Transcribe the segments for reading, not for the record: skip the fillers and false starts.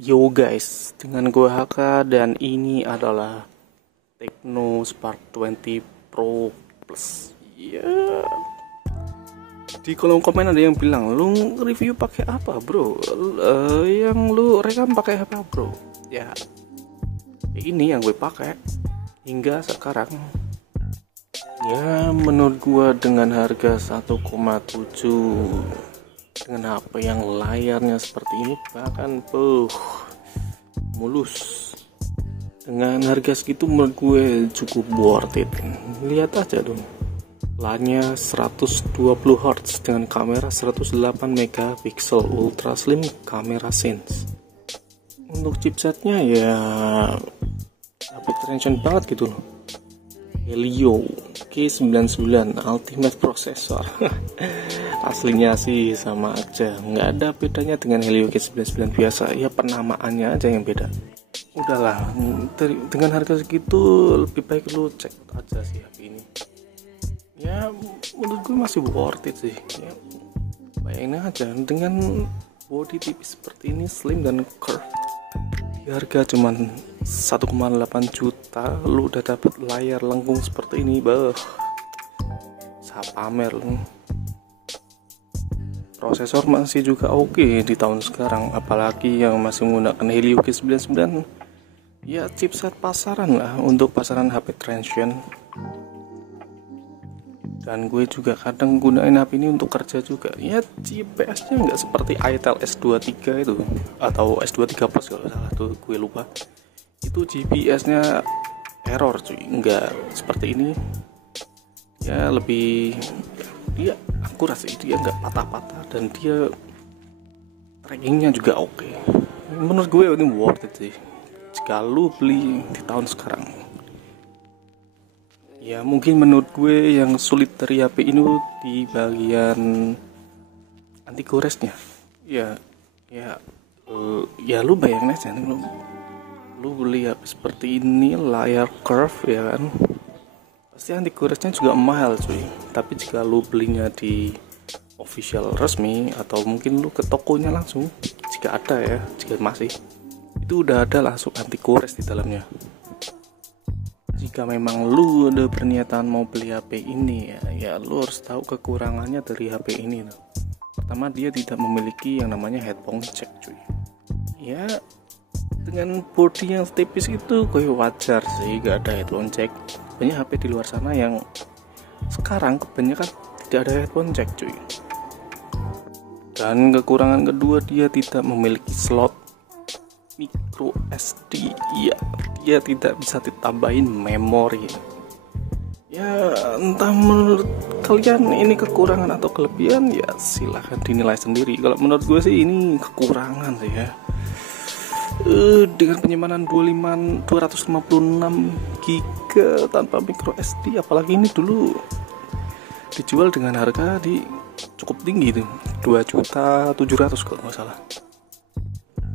Yo guys, dengan gue HK dan ini adalah Tecno Spark 20 Pro Plus. Ya, di kolom komen ada yang bilang, "Lu review pakai apa, Bro? Yang lu rekam pakai apa, Bro?" Ya, ini yang gue pakai hingga sekarang. Ya, menurut gue dengan harga 1,7 dengan HP yang layarnya seperti ini bahkan mulus, dengan harga segitu menurut gue cukup worth it. Lihat aja dong, layarnya 120 Hz dengan kamera 108 megapiksel ultra slim kamera sense. Untuk chipsetnya ya tapi tension banget gitu loh, Helio K99 Ultimate Processor. Aslinya sih sama aja, nggak ada bedanya dengan Helio K99 biasa, ya penamaannya aja yang beda. Udahlah, dengan harga segitu lebih baik lu cek aja sih HP ini. Ya menurut gue masih worth it sih ya. Bayangin aja dengan body tipis seperti ini, slim dan curve, di harga cuman 1,8 juta lu udah dapat layar lengkung seperti ini. Saya pamer lu. Prosesor masih juga oke di tahun sekarang, apalagi yang masih menggunakan Helio K99. Ya chipset pasaran lah untuk pasaran HP transient. Dan gue juga kadang gunain HP ini untuk kerja juga. Ya GPS nya nggak seperti Itel S23 itu, atau S23 Plus kalau salah tuh, gue lupa. Itu GPS nya error cuy, nggak seperti ini. Ya lebih, dia akurat sih, dia nggak patah-patah dan dia trackingnya juga oke. Menurut gue ini worth it sih jika lu beli di tahun sekarang. Ya mungkin menurut gue yang sulit dari HP ini di bagian anti goresnya. Ya lu bayangin aja nih, lu beli HP seperti ini, layar curve ya kan, pasti anti goresnya juga mahal cuy. Tapi jika lu belinya di official resmi atau mungkin lu ke tokonya langsung, jika ada ya, jika masih, itu udah ada langsung anti gores di dalamnya. Jika memang lu ada berniatan mau beli HP ini ya lu harus tahu kekurangannya dari HP ini. Pertama, dia tidak memiliki yang namanya headphone jack cuy. Ya dengan body yang tipis itu kayak wajar sih gak ada headphone jack. Banyak HP di luar sana yang sekarang kebanyakan tidak ada headphone jack cuy. Dan kekurangan kedua, dia tidak memiliki slot micro SD. Ya, dia tidak bisa ditambahin memori. Ya entah menurut kalian ini kekurangan atau kelebihan, ya silahkan dinilai sendiri. Kalau menurut gue sih ini kekurangan sih ya. Dengan penyimpanan 256 GB tanpa micro SD, apalagi ini dulu dijual dengan harga di cukup tinggi tuh, 2.700.000 kalau nggak salah.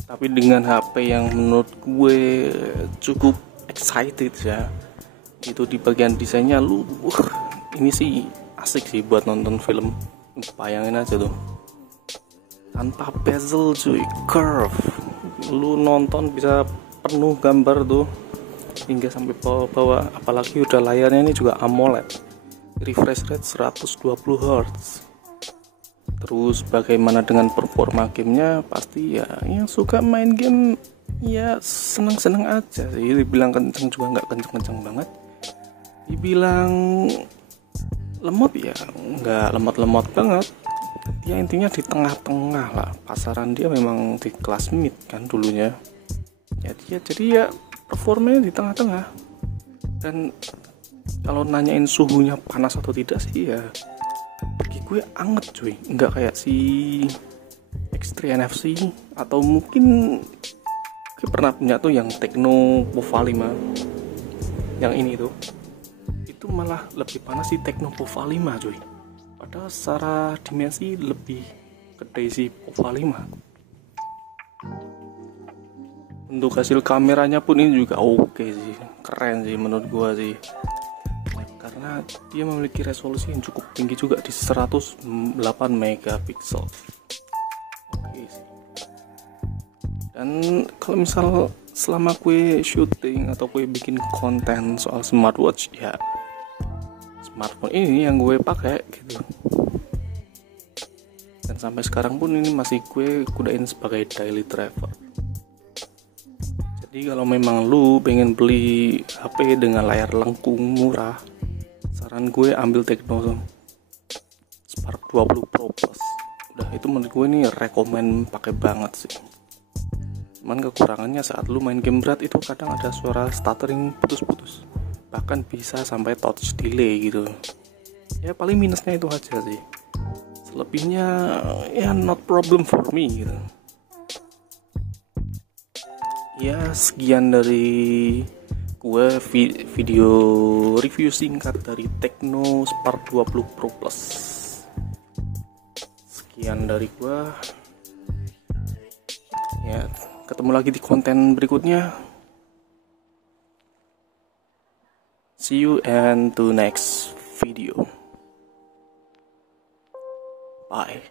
Tapi dengan HP yang menurut gue cukup excited ya, itu di bagian desainnya ini sih asik sih buat nonton film. Bayangin aja tuh, tanpa bezel cuy, curve, lu nonton bisa penuh gambar tuh hingga sampai bawah-bawah. Apalagi udah layarnya ini juga AMOLED, refresh rate 120 Hz. Terus bagaimana dengan performa gamenya? Pasti ya yang suka main game ya seneng-seneng aja sih. Dibilang kenceng juga nggak kenceng-kenceng banget, dibilang lemot ya nggak lemot-lemot banget. Ya intinya di tengah-tengah lah. Pasaran dia memang di kelas mid kan dulunya. Jadi ya performanya di tengah-tengah. Dan kalau nanyain suhunya panas atau tidak sih ya bagi gue anget cuy, nggak kayak si X3 NFC atau mungkin gue pernah punya tuh yang Tecno Pova 5 yang ini tuh, itu malah lebih panas si Tecno Pova 5 cuy, padahal secara dimensi lebih gede si Pova 5. Untuk hasil kameranya pun ini juga oke sih, keren sih menurut gue sih, karena dia memiliki resolusi yang cukup tinggi juga di 108 megapiksel. Oke sih. Dan kalau misal selama gue syuting atau gue bikin konten soal smartwatch, ya smartphone ini yang gue pakai gitu. Dan sampai sekarang pun ini masih gue gunain sebagai daily driver. Jadi kalau memang lu pengen beli HP dengan layar lengkung murah, saran gue ambil Tecno Spark 20 Pro Plus. Udah, itu menurut gue ini rekomen pakai banget sih. Cuman kekurangannya saat lu main game berat itu kadang ada suara stuttering putus-putus, bahkan bisa sampai touch delay gitu. Ya paling minusnya itu aja sih. Selebihnya ya not problem for me gitu. Ya sekian dari gue video review singkat dari Tecno Spark 20 Pro Plus. Sekian dari gue. Ya, ketemu lagi di konten berikutnya. See you and to next video. Bye.